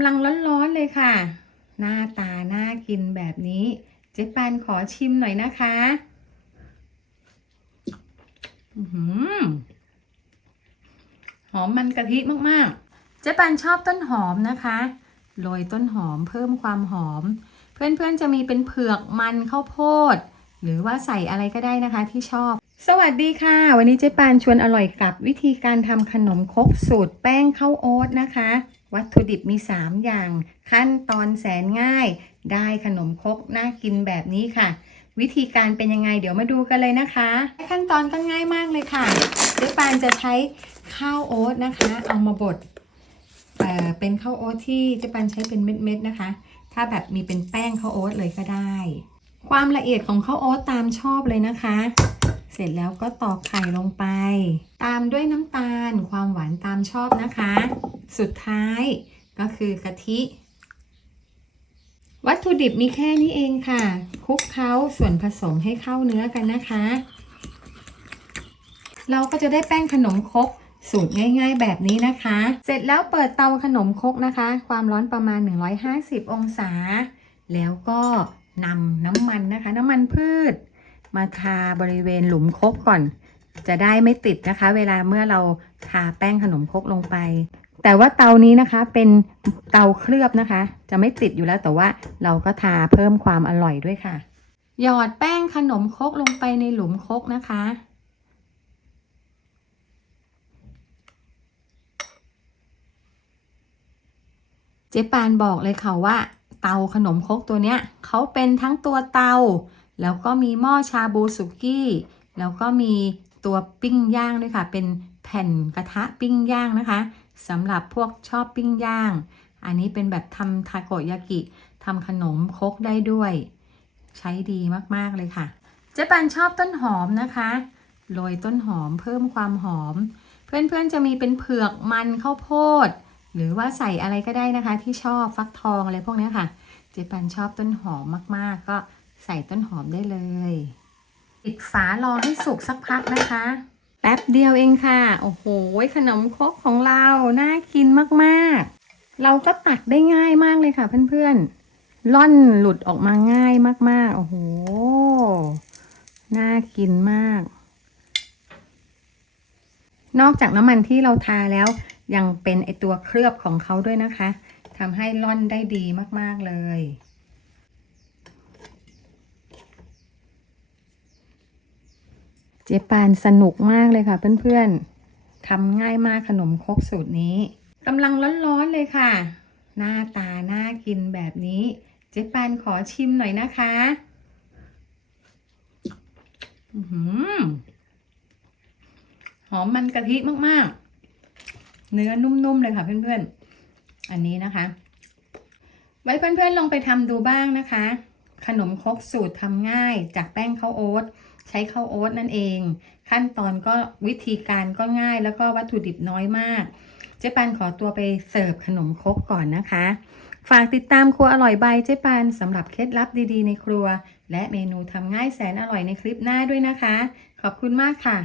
ำลังร้อนๆเลยค่ะ หน้าตาน่ากินแบบนี้ เจ๊ปานขอชิมหน่อยนะคะหอมมันกะทิมากๆ เจ๊ปานชอบต้นหอมนะคะ โรยต้นหอมเพิ่มความหอม เพื่อนๆจะมีเป็นเผือกมันข้าวโพด หรือว่าใส่อะไรก็ได้นะคะที่ชอบ สวัสดีค่ะ วันนี้เจ๊ปานชวนอร่อยกับวิธีการทำขนมครกสูตรแป้งข้าวโอ๊ตนะคะ วัตถุดิบมี 3 อย่าง ขั้นตอนแสนง่าย ได้ขนมครกน่ากินแบบนี้ค่ะ วิธีการเป็นยังไงเดี๋ยวมาดูกันเลยนะคะ ขั้นตอนก็ง่ายมากเลยค่ะเจ๊ปานจะใช้ข้าวโอ๊ตนะคะ เอามาบดเออเป็นข้าวโอ๊ตที่เจ๊ปานใช้เป็นเม็ดๆนะคะ ถ้าแบบมีเป็นแป้งข้าวโอ๊ตเลยก็ได้ ความละเอียดของข้าวโอ๊ตตามชอบเลยนะคะ เสร็จแล้วก็ตอกไข่ลงไป ตามด้วยน้ำตาลความหวานตามชอบนะคะ สุดท้ายก็คือกะทิ วัตถุดิบมีแค่นี้เองค่ะคลุกเคล้าส่วนผสมให้เข้าเนื้อกันนะคะ เราก็จะได้แป้งขนมครกสูตรง่ายๆแบบนี้นะคะ เสร็จแล้วเปิดเตาขนมครกนะคะ ความร้อนประมาณ 150 องศา แล้วก็นำน้ำมันนะคะ น้ำมันพืช มาทาบริเวณหลุมครกก่อน จะได้ไม่ติดนะคะ เวลาเมื่อเราทาแป้งขนมครกลงไป แต่ว่าเตานี้นะคะเป็นเตาเคลือบนะคะ จะไม่ติดอยู่แล้วแต่ว่าเราก็ทาเพิ่มความอร่อยด้วยค่ะ หยอดแป้งขนมครกลงไปในหลุมครกนะคะเจ๊ปานบอกเลยค่ะว่า เตาขนมครกตัวเนี้ยเขาเป็นทั้งตัวเตา แล้วก็มีหม้อชาบูสุกี้ แล้วก็มี ตัวปิ้งย่างด้วยค่ะ เป็นแผ่นกระทะปิ้งย่างนะคะสำหรับพวกชอบปิ้งย่าง อันนี้เป็นแบบทำทาโกยากิทำขนมคกได้ด้วย ใช้ดีมากๆเลยค่ะเจ๊ปันชอบต้นหอมนะคะโรยต้นหอมเพิ่มความหอม เพื่อนๆจะมีเป็นเผือกมันข้าวโพด หรือว่าใส่อะไรก็ได้นะคะ ที่ชอบฟักทองอะไรพวกนี้ค่ะ เจ๊ปันชอบต้นหอมมากๆ ก็ใส่ต้นหอมได้เลย ปิดฝารอให้สุกสักพักนะคะ แป๊บเดียวเองค่ะ โอ้โห ขนมครกของเรา น่ากินมากๆ เราก็ตักได้ง่ายมากเลยค่ะเพื่อนๆ ล่อนหลุดออกมาง่ายมากๆ โอ้โห น่ากินมาก นอกจากน้ำมันที่เราทาแล้วยังเป็นไอตัวเคลือบของเขาด้วยนะคะทำให้ล่อนได้ดีมากๆเลย เจ๊ปานสนุกมากเลยค่ะเพื่อนๆทำง่ายมากขนมครกสูตรนี้กำลังร้อนๆเลยค่ะ หน้าตาน่ากินแบบนี้ เจ๊ปานขอชิมหน่อยนะคะอื้อหือหอมมันกะทิมากๆ เนื้อนุ่มๆเลยค่ะเพื่อนๆ อันนี้นะคะ ไว้เพื่อนๆลองไปทำดูบ้างนะคะ ขนมครกสูตรทำง่ายจากแป้งข้าวโอ๊ต ใช้ข้าวโอ๊ตนั่นเอง ขั้นตอนก็วิธีการก็ง่ายแล้วก็วัตถุดิบน้อยมาก เจ๊ปานขอตัวไปเสิร์ฟขนมครกก่อนนะคะ ฝากติดตามครัวอร่อยบายเจ๊ปานสำหรับเคล็ดลับดีๆในครัว และเมนูทำง่ายแสนอร่อยในคลิปหน้าด้วยนะคะ ขอบคุณมากค่ะ